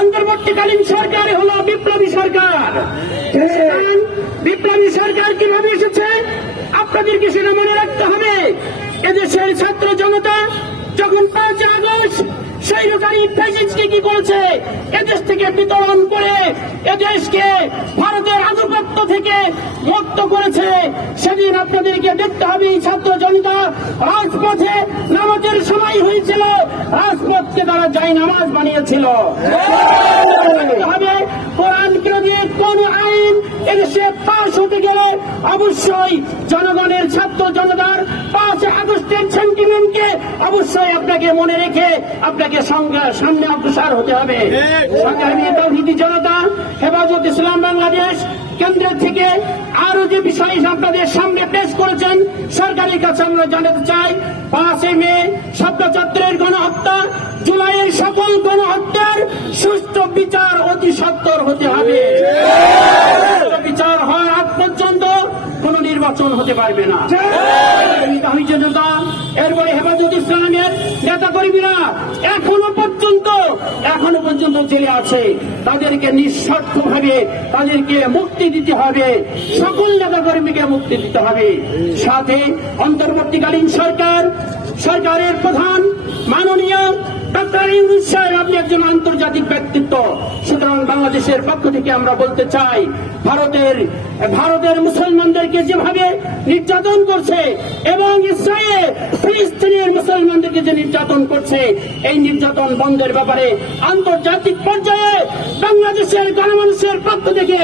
অন্তর্বর্তীকালীন সরকার হলো বিপ্লবী সরকার। বিপ্লবী সরকার কীভাবে এসেছে আপনাদেরকে সেটা মনে রাখতে হবে? এদেশের ছাত্র জনতা যখন পাঁচ আগস্ট সেই স্বৈরকারী ফ্যাসিস্টকে কি করেছে এদেশ থেকে বিতরণ করে এদেশকে ভারতের আধিপত্য থেকে মুক্ত করেছে, সেদিন আপনাদেরকে দেখতে হবে ছাত্র জনতা রাজপথে হয়েছিল রাজপথকে তারা যাই নামাজ বানিয়েছিল। কোন আইন পাশ হতে গেলে অবশ্যই পাঁচ সেন্টিমেন্টকে অবশ্যই আপনাকে মনে রেখে আপনাকে সামনে অগ্রসর হতে হবে। জনতা, হেফাজত ইসলাম বাংলাদেশ কেন্দ্রের থেকে আরও যে বিষয় আপনাদের সামনে পেশ করেছেন সরকারের কাছে আমরা জানাতে চাই, পাঁচই মে ছাত্রছাত্রের গণহত্যা, জুলাইয়ের সকল গণহত্যার সুষ্ঠু বিচার অতি সত্তর হতে হবে। বিচার হওয়ার আগ পর্যন্ত কোন নির্বাচন হতে পারবে না। এরপরে হেফাজত ইসলামের নেতা কর্মীরা এখনও পর্যন্ত এখনও পর্যন্ত জেলে আছে। তাদেরকে নিঃস্বার্থ ভাবে তাদেরকে মুক্তি দিতে হবে। সকল নেতাকর্মীকে মুক্তি দিতে হবে। সাথে অন্তর্বর্তীকালীন সরকার, সরকারের প্রধান মাননীয় ডক্টর ইউনুস সাহেব বাংলাদেশের পক্ষ থেকে আমরা বলতে চাই ভারতের ভারতের মুসলমানদেরকে যেভাবে নির্যাতন করছে এবং ইসরায়েল ফিলিস্তিনের মুসলমানদেরকে যে নির্যাতন করছে এই নির্যাতন বন্ধের ব্যাপারে আন্তর্জাতিক পর্যায়ে বাংলাদেশের গণমানুষের পক্ষ থেকে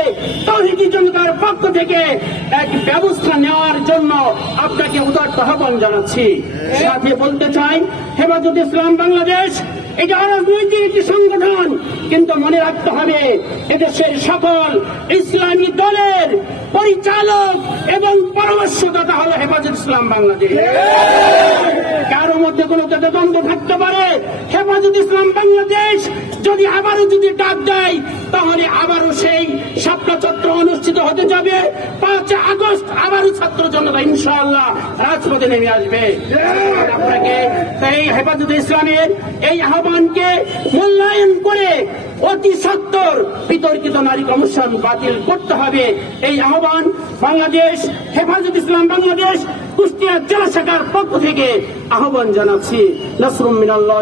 তৌহিদি জনতার পক্ষ থেকে এক ব্যবস্থা নেওয়ার জন্য আপনাকে উদার্ত আহ্বান জানাচ্ছি। সাথে বলতে চাই হেফাজত ইসলাম বাংলাদেশ এটা রাজনৈতিক একটি সংগঠন, কিন্তু মনে রাখতে হবে এদেশের সকল ইসলামী দলের পরিচালক এবং পরামর্শদাতা হলো হেফাজত ইসলাম বাংলাদেশ। কারও মধ্যে কোনো দ্বন্দ্ব থাকতে পারে। হেফাজত ইসলাম বাংলাদেশ যদি আবারও যদি ডাক দেয়, তাহলে আবারও সেই স্বপ্নচত্র অনুষ্ঠিত হতে যাবে। পাঁচ আগস্ট আবারও ছাত্র জনতা ইনশাআল্লাহ রাজপথে নেমে আসবে। আপনাকে এই হেফাজত ইসলামের এই আহ্বানকে মূল্যায়ন করে অতি সত্তর বিতর্কিত নারী কমিশন বাতিল করতে হবে। এই আহ্বান বাংলাদেশ, হেফাজত ইসলাম বাংলাদেশ, কুষ্টিয়া জেলা শাখার পক্ষ থেকে আহ্বান জানাচ্ছি। নসরুম মিনাল্লাহ